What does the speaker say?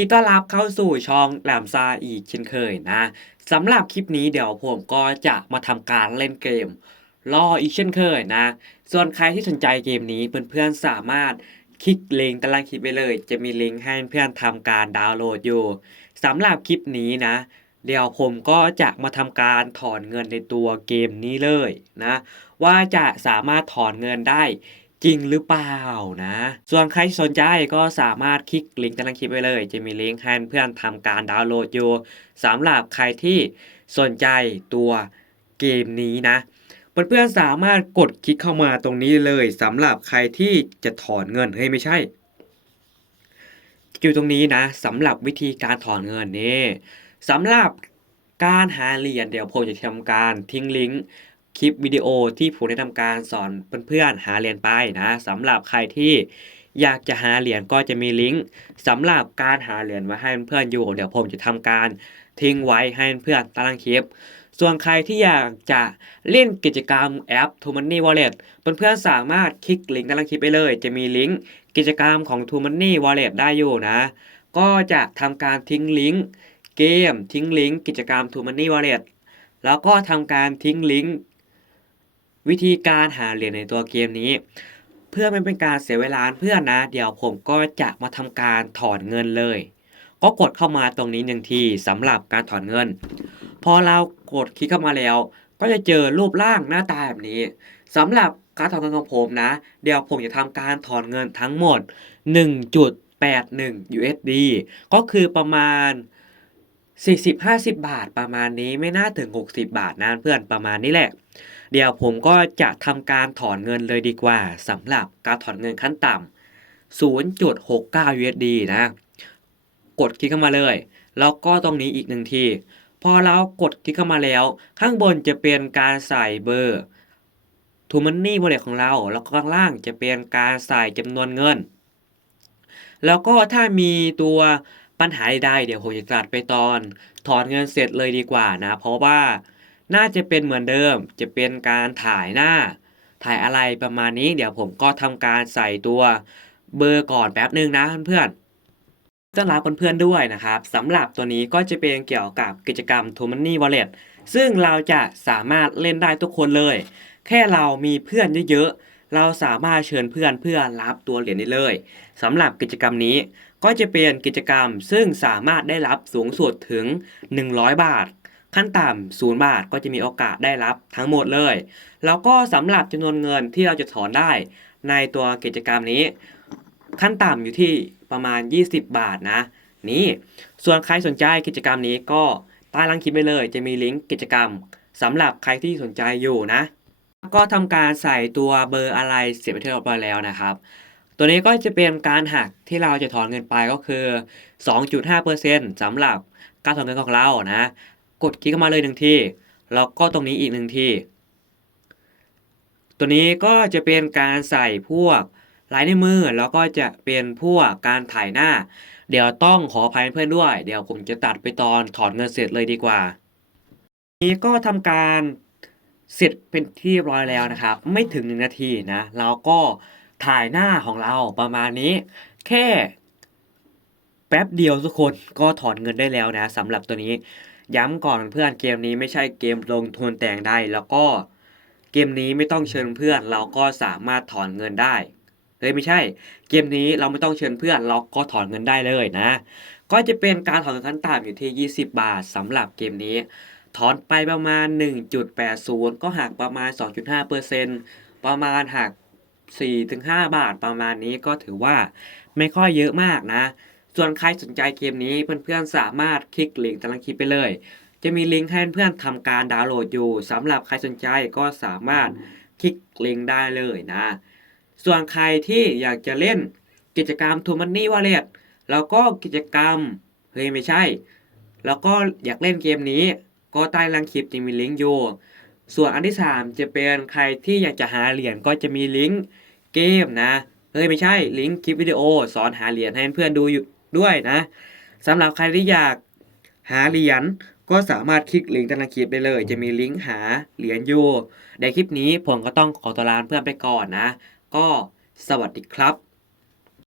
ที่ต้อนรับเข้าสู่ช่องแหลมซาอีกเช่นเคยนะสำหรับคลิปนี้เดี๋ยวผมก็จะมาทำการเล่นเกมรออีกเช่นเคยนะ ส่วนใครที่สนใจเกมนี้เพื่อนๆสามารถคลิกลิงก์ตารางคลิปไปเลย จะมีลิงก์ให้เพื่อนทำการดาวน์โหลดอยู่สำหรับคลิปนี้นะ เดี๋ยวผมก็จะมาทำการถอนเงินในตัวเกมนี้เลยนะ ว่าจะสามารถถอนเงินได้ จริงหรือเปล่านะ ส่วนใครสนใจก็สามารถคลิกลิงก์ใต้ล่างคลิปไว้เลย จะมีลิงก์ให้เพื่อนทำการดาวน์โหลดอยู่สำหรับใครที่สนใจตัวเกมนี้นะเพื่อนๆสามารถกดคลิกเข้ามาตรงนี้เลยสำหรับใครที่จะถอนเงินเฮ้ยไม่ใช่อยู่ตรงนี้นะสำหรับวิธีการถอนเงินนี่สำหรับการหาเหรียญเดี๋ยวผมจะทำการทิ้งลิงก์ คลิปวิดีโอที่ผมได้ทำการสอนเพื่อนๆหาเหรียญไปนะสำหรับใครที่อยากจะหาเหรียญก็จะมีลิงก์สำหรับการหาเหรียญไว้ให้เพื่อนๆอยู่ เดี๋ยวผมจะทำการทิ้งไว้ให้เพื่อนตารางคลิป ส่วนใครที่อยากจะเล่นกิจกรรมแอป t o Money Wallet เพื่อนๆสามารถคลิกลิงก์ด้านล่างคลิปไปเลย จะมีลิงก์กิจกรรมของ t o Money Wallet ได้อยู่นะ ก็จะทำการทิ้งลิงก์เกมทิ้งลิงก์กิจกรรม t o Money Wallet แล้วก็ทำการทิ้งลิงก์ วิธีการหาเหรียญในตัวเกมนี้ เพื่อไม่เป็นการเสียเวลาเพื่อนนะ เดี๋ยวผมก็จะมาทำการถอนเงินเลย ก็กดเข้ามาตรงนี้หนึ่งทีสำหรับการถอนเงิน พอเรากดคลิกเข้ามาแล้ว ก็จะเจอรูปร่างหน้าตาแบบนี้สำหรับการถอนเงินของผมนะ เดี๋ยวผมจะทำการถอนเงินทั้งหมด 1.81 USD ก็คือประมาณ40-50 บาทประมาณนี้ไม่น่าถึง 60 บาทนะเพื่อนประมาณนี้แหละ เดี๋ยวผมก็จะทำการถอนเงินเลยดีกว่าสำหรับการถอนเงินขั้นต่ำ0.69 USD นะ กดคลิกเข้ามาเลย แล้วก็ตรงนี้อีกหนึ่งที พอเรากดคลิกเข้ามาแล้ว ข้างบนจะเป็นการใส่เบอร์ทูมันนี่วอลเลตของเรา แล้วก็ข้างล่างจะเป็นการใส่จำนวนเงิน แล้วก็ถ้ามีตัวปัญหาใดๆเดี๋ยวผมจะตัดไปตอน ถอนเงินเสร็จเลยดีกว่านะ เพราะว่า น่าจะเป็นเหมือนเดิม จะเป็นการถ่ายหน้า ถ่ายอะไรประมาณนี้ เดี๋ยวผมก็ทำการใส่ตัวเบอร์ก่อนแป๊บนึงนะเพื่อนต้อนรับเพื่อนๆด้วยนะครับสำหรับตัวนี้ก็จะเป็นเกี่ยวกับกิจกรรม t o Money Wallet ซึ่งเราจะสามารถเล่นได้ทุกคนเลย แค่เรามีเพื่อนเยอะๆ เราสามารถเชิญเพื่อนเพื่อรับตัวเหรียญได้เลยสำหรับกิจกรรมนี้ก็จะเป็นกิจกรรมซึ่งสามารถได้รับสูงสุดถึง 100 บาท ขั้นต่ำศูนย์บาทก็จะมีโอกาสได้รับทั้งหมดเลย แล้วก็สำหรับจำนวนเงินที่เราจะถอนได้ ในตัวกิจกรรมนี้ ขั้นต่ำอยู่ที่ประมาณ 20 บาทนะ นี่ ส่วนใครสนใจกิจกรรมนี้ก็ใต้ล่างคลิปไปเลย จะมีลิงก์กิจกรรมสำหรับใครที่สนใจอยู่นะ ก็ทำการใส่ตัวเบอร์อะไรเสียไปที่เรียบร้อยแล้วนะครับ ตัวนี้ก็จะเป็นการหักที่เราจะถอนเงินไปก็คือ 2.5%สำหรับการถอนเงินของเรานะ กดคลิกเข้ามาเลยหนึ่งทีแล้วก็ตรงนี้อีกหนึ่งทีตัวนี้ก็จะเป็นการใส่พวกลายนิ้วมือแล้วก็จะเป็นพวกการถ่ายหน้า เดี๋ยวต้องขออภัยเพื่อนด้วย เดี๋ยวผมจะตัดไปตอนถอนเงินเสร็จเลยดีกว่า นี้ก็ทำการเสร็จเป็นที่รียบร้อยแล้วนะครับ ไม่ถึงหนึ่งนาทีนะเราก็ถ่ายหน้าของเราประมาณนี้ แค่แป๊บเดียวทุกคนก็ถอนเงินได้แล้วนะสำหรับตัวนี้ ย้ำก่อนเพื่อนเกมนี้ไม่ใช่เกมลงทุนแต่งได้ แล้วก็เกมนี้ไม่ต้องเชิญเพื่อนเราก็สามารถถอนเงินได้เฮ้ยไม่ใช่ เกมนี้เราไม่ต้องเชิญเพื่อนเราก็ถอนเงินได้เลยนะ ก็จะเป็นการถอนเงินขั้นต่ำอยู่ที่ 20 บาทสำหรับเกมนี้ ถอนไปประมาณ 1.80 ก็หักประมาณ 2.5%ประมาณหัก 4-5 บาทประมาณนี้ก็ถือว่าไม่ค่อยเยอะมากนะ ส่วนใครสนใจเกมนี้เพื่อนๆสามารถคลิกลิงก์ตารางคลิปไปเลย จะมีลิงก์ให้เพื่อนทำการดาวน์โหลดอยู่สำหรับใครสนใจก็สามารถคลิกลิงก์ได้เลยนะ ส่วนใครที่อยากจะเล่นกิจกรรม t o Money Wallet แล้วก็กิจกรรมเฮ้ยไม่ใช่ แล้วก็อยากเล่นเกมนี้ ก็ใต้ล่างคลิปจะมีลิงก์อยู่ ส่วนอันที่ 3 จะเป็นใครที่อยากจะหาเหรียญก็จะมีลิงก์เกมนะเฮ้ยไม่ใช่ลิงก์คลิปวิดีโอสอนหาเหรียญให้เพื่อนดูอยู่ ด้วยนะสำหรับใครที่อยากหาเหรียญก็สามารถคลิกลิงก์ใต้ล่าคลิปได้เลย จะมีลิงก์หาเหรียญอยู่ในคลิปนี้ผมก็ต้องขอตัวลาเพื่อนไปก่อนนะ ก็สวัสดีครับ